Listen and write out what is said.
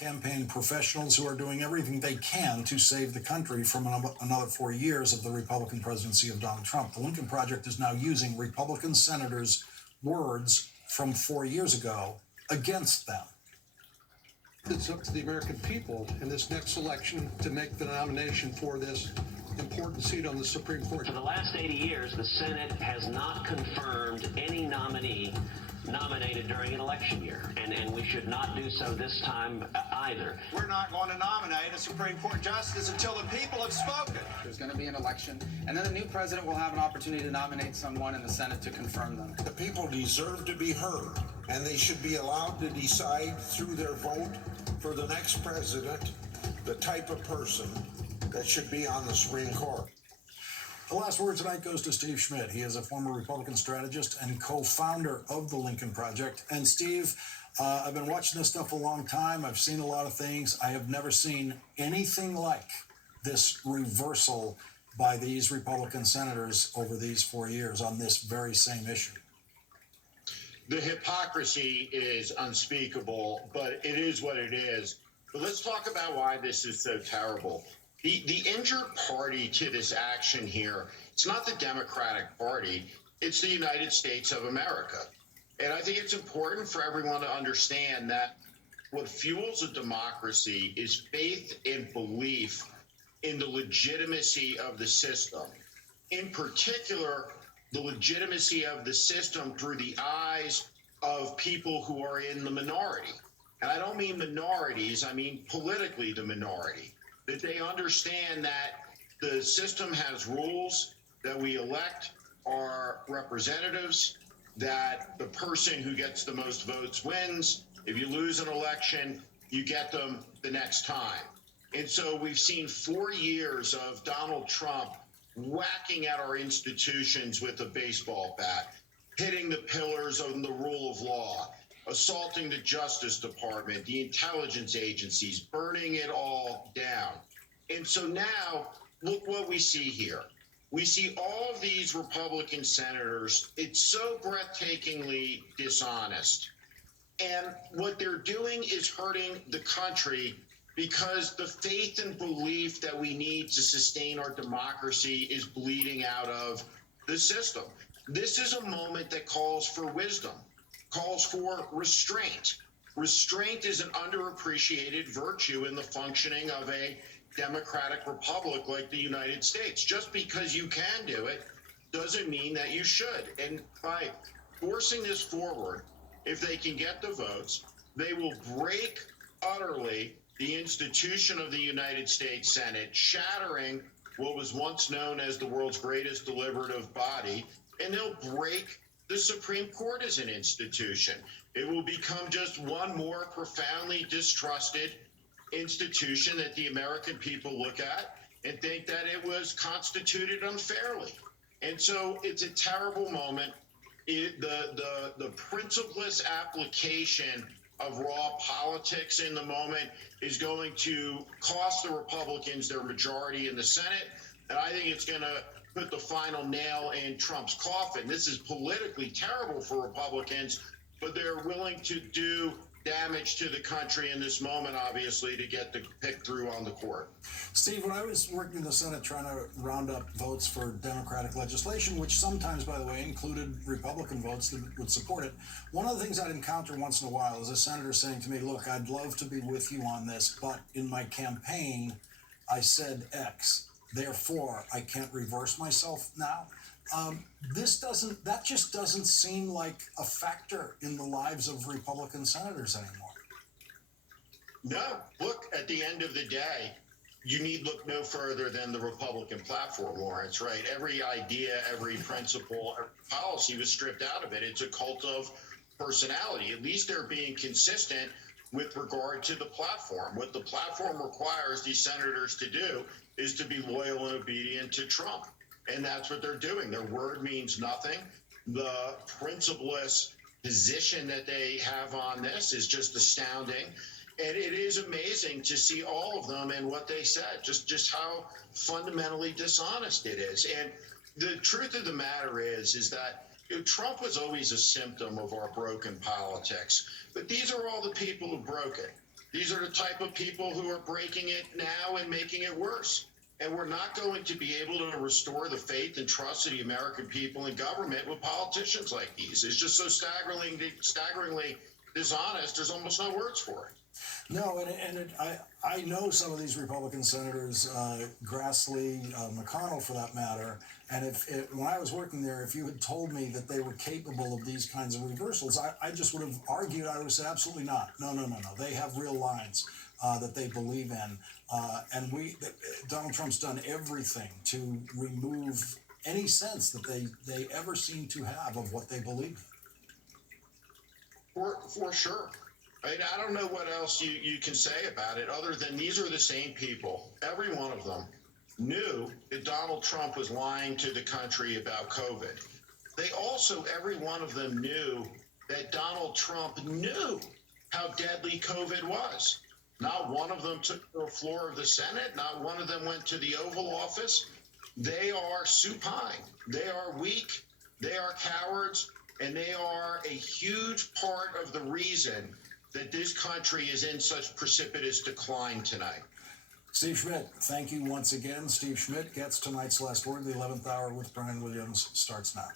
campaign professionals who are doing everything they can to save the country from another 4 years of the Republican presidency of Donald Trump. The Lincoln Project is now using Republican senators' words from 4 years ago against them. It's up to the American people in this next election to make the nomination for this important seat on the Supreme Court. For the last 80 years, the Senate has not confirmed any nominee nominated during an election year, and we should not do so this time either. We're not going to nominate a Supreme Court justice until the people have spoken. There's going to be an election, and then the new president will have an opportunity to nominate someone in the Senate to confirm them. The people deserve to be heard, and they should be allowed to decide through their vote for the next president the type of person that should be on the Supreme Court. The last word tonight goes to Steve Schmidt. He is a former Republican strategist and co-founder of the Lincoln Project. And Steve, I've been watching this stuff a long time. I've seen a lot of things. I have never seen anything like this reversal by these Republican senators over these 4 years on this very same issue. The hypocrisy is unspeakable, but it is what it is. But let's talk about why this is so terrible. The injured party to this action here, it's not the Democratic Party, it's the United States of America. And I think it's important for everyone to understand that what fuels a democracy is faith and belief in the legitimacy of the system. In particular, the legitimacy of the system through the eyes of people who are in the minority. And I don't mean minorities, I mean politically the minority. That they understand that the system has rules, that we elect our representatives, that the person who gets the most votes wins. If you lose an election, you get them the next time. And so we've seen 4 years of Donald Trump whacking at our institutions with a baseball bat, hitting the pillars of the rule of law, assaulting the Justice Department, the intelligence agencies, burning it all down. And so now, look what we see here. We see all of these Republican senators. It's so breathtakingly dishonest. And what they're doing is hurting the country because the faith and belief that we need to sustain our democracy is bleeding out of the system. This is a moment that calls for wisdom, calls for restraint. Restraint is an underappreciated virtue in the functioning of a democratic republic like the United States. Just because you can do it doesn't mean that you should. And by forcing this forward, if they can get the votes, they will break utterly the institution of the United States Senate, shattering what was once known as the world's greatest deliberative body, and they'll break the Supreme Court as an institution. It will become just one more profoundly distrusted institution that the American people look at and think that it was constituted unfairly. And so it's a terrible moment. The principleless application of raw politics in the moment is going to cost the Republicans their majority in the Senate. And I think it's going to put the final nail in Trump's coffin. This is politically terrible for Republicans, but they're willing to do damage to the country in this moment, obviously, to get the pick through on the court. Steve, when I was working in the Senate trying to round up votes for Democratic legislation, which sometimes, by the way, included Republican votes that would support it, one of the things I'd encounter once in a while is a senator saying to me, look, I'd love to be with you on this, but in my campaign, I said X. Therefore, I can't reverse myself now. That just doesn't seem like a factor in the lives of Republican senators anymore. No, look, at the end of the day, you need look no further than the Republican platform, Lawrence, right? Every idea, every principle, every policy was stripped out of it. It's a cult of personality. At least they're being consistent with regard to the platform. What the platform requires these senators to do is to be loyal and obedient to Trump. And that's what they're doing. Their word means nothing. The principleless position that they have on this is just astounding. And it is amazing to see all of them and what they said, just how fundamentally dishonest it is. And the truth of the matter is that Trump was always a symptom of our broken politics. But these are all the people who broke it. These are the type of people who are breaking it now and making it worse. And we're not going to be able to restore the faith and trust of the American people in government with politicians like these. It's just so staggeringly dishonest. There's almost no words for it. No, I know some of these Republican senators, Grassley, McConnell for that matter, and when I was working there, if you had told me that they were capable of these kinds of reversals, I just would have argued. I would have said absolutely not. No. They have real lines that they believe in, and Donald Trump's done everything to remove any sense that they ever seem to have of what they believe. For sure. I don't know what else you can say about it other than these are the same people. Every one of them knew that Donald Trump was lying to the country about COVID. They also, every one of them knew that Donald Trump knew how deadly COVID was. Not one of them took the floor of the Senate. Not one of them went to the Oval Office. They are supine. They are weak. They are cowards. And they are a huge part of the reason that this country is in such precipitous decline tonight. Steve Schmidt, thank you once again. Steve Schmidt gets tonight's last word. The 11th hour with Brian Williams starts now.